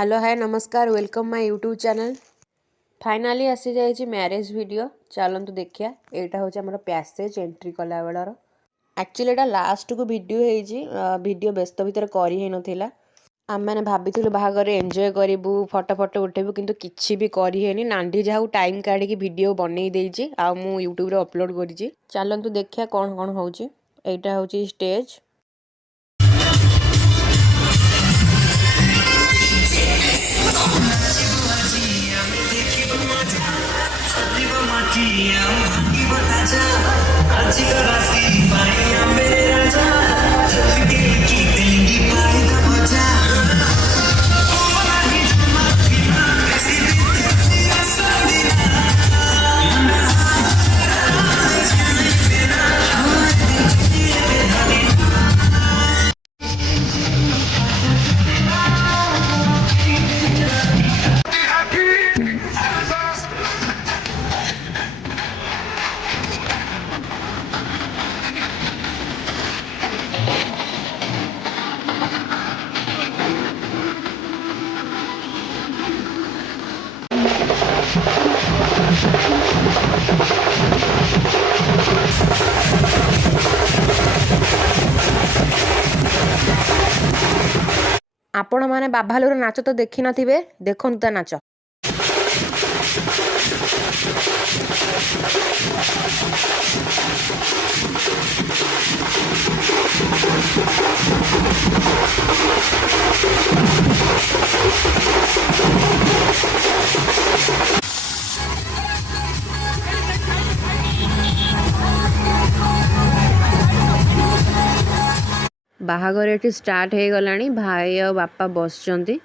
Hello hi नमस्कार welcome my YouTube channel. Finally आसी जाइए मैरिज वीडियो चलतु देखिया। यहाँ हूँ आम पैसेज एंट्री कला बेलर एक्चुअली यहाँ लास्ट को वीडियो व्यस्त भितर कर आम मैंने भाभी बाहागर एंजॉय करूँ फटो फटो उठेबू किंतु किसी भी करेनि नांडी जहाँ टाइम काढ़ी वीडियो बनई देजी आ मु यूट्यूब अपलोड करी। चलतु देखिया कौन कौन होची। एटा होची स्टेज। आपण माने बाभालुर नाच तो देखी नथिबे, देखंतु ता नाच। बाहागर एठी स्टार्ट हो गलानी। भाई और बापा बसचंती।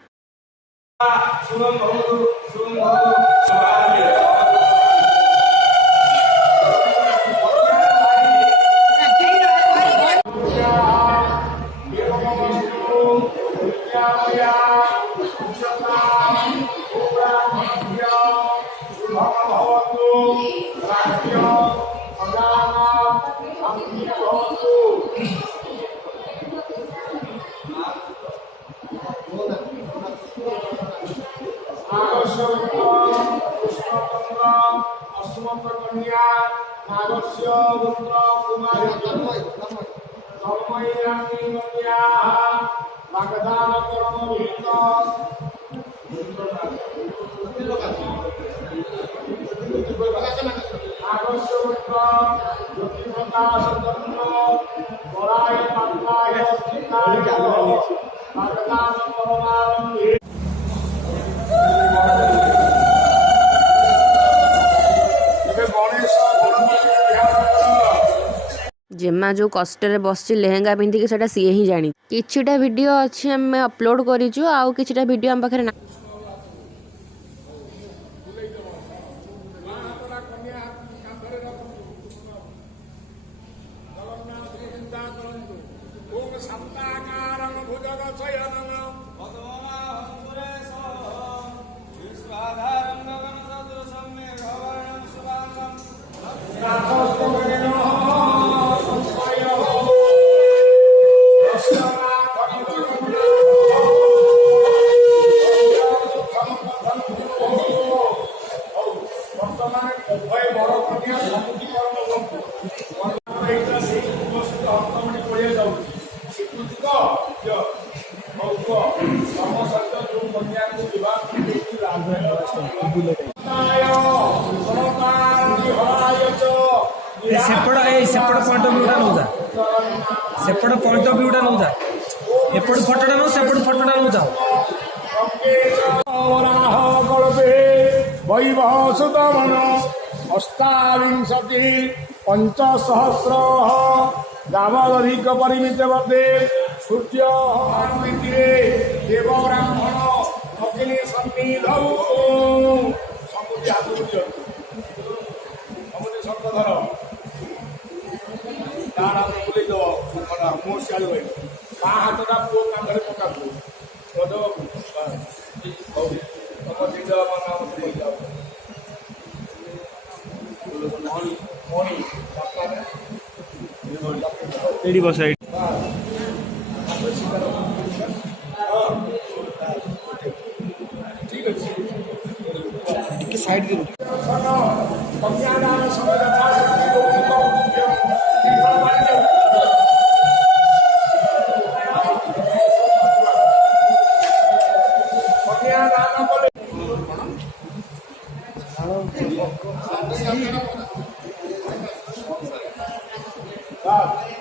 जेमा जो कष्टे बस लेहेंगा पिंधिकी से सी ही जानी। किछिटा वीडियो अच्छी आम अपलोड करूँ आउ किछिटा वीडियो आम पाखे ना। सेपट पॉइंट ऑफ व्यूटा नौजा सेपट पॉइंट ऑफ व्यूटा नौजा एपट फोटोटा नौ सेपट फोटोटा नौजा वैभवसुतमन अष्टाविंशति पंचसहस्र दावधिक परिमित मध्ये सूर्य देव ब्राह्मण अग्नि सन्निधौ समुद्र आदुर्य समुद्र शब्दधर तार हाथ बुले दब मुह सियाल भाई ता हाथटा पुओ कांधरे पकाबू तुम दिज मणि एडी बस ଠିକ୍ ଅଛି। ଟିକେ ସାଇଡ୍ ଦିଅ। କନ୍ୟାଦାନ ସମୟରେ ତା ଶକ୍ତି ଦଉଥିବ, କନ୍ୟାଦାନ କଲେ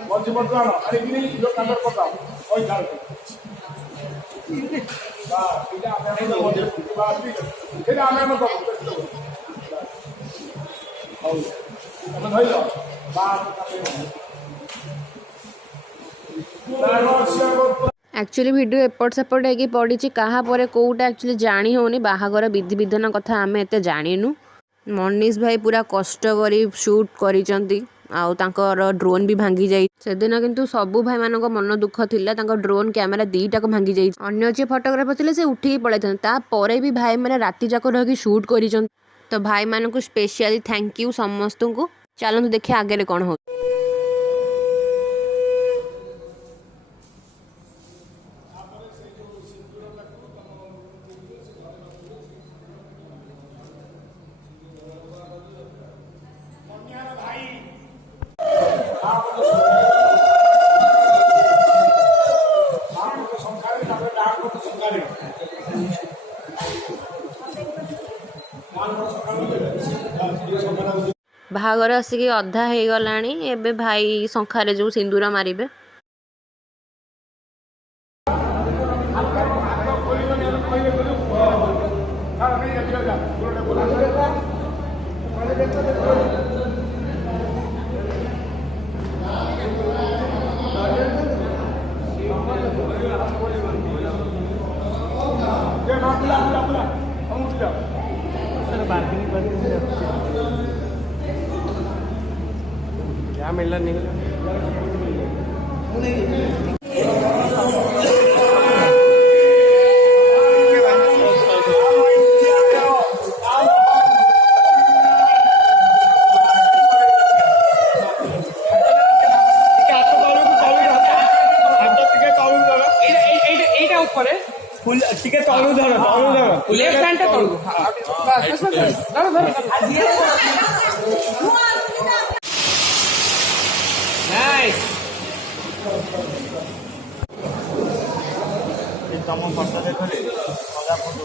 ମଝି ବର୍ତ୍ତମାନ ଆଣିକିରି ଯୋଉ କାଣ୍ଡ କରିଥାଉ ପଇସା ସେଇଟା ଆମେ ହଉ ତମେ ଧରିଲ एक्चुअली वीडियो एपट सेपट होगी पड़ी क्या कौटा एक्चुअली जानी होनी बाहागर विधि विधान कथा आम एत जाणीनु। मनीष भाई पूरा कष्ट करी शूट करिसंती आउ तांकर ड्रोन भी भांगी जाई से दिन किंतु सबु भाई मानक मन दुख थिला तांकर ड्रोन कैमेरा दीटा को भांगी जाई अन्य जे फोटोग्राफर थिले से उठी पळैथन ता परे भी भाई माने राति जाक रही शूट करिसंती। तो भाई मानक स्पेशली थैंक यू समस्त को। चलନ୍ତୁ देखिए आगे कौन हो। बाहागर आसिक अधा हो गला एबे भाई शंखारे जो सिंदूर मारिबे। क्या मिलना नहीं फुल टिके तळू धर लेफ्ट हैंड तळू नाइस तम फोटो देखले मजा फोटो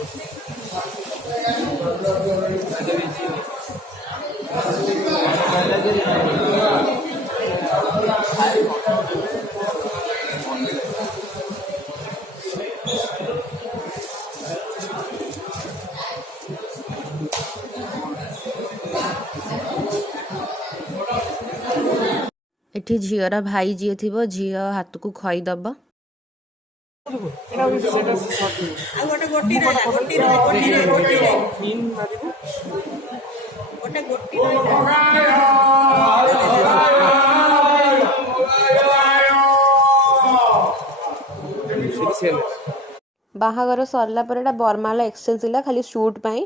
एठी झीर भाई जी थी झी हाथ को खईदब बाहागर सरला पर एटा बरमाला एक्सचेंज थिला खाली शूट पाई।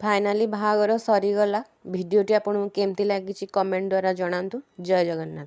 फाइनाली बाहागर सरीगला। वीडियोटी आपको केमती लगी कमेंट द्वारा जनातु। जय जगन्नाथ।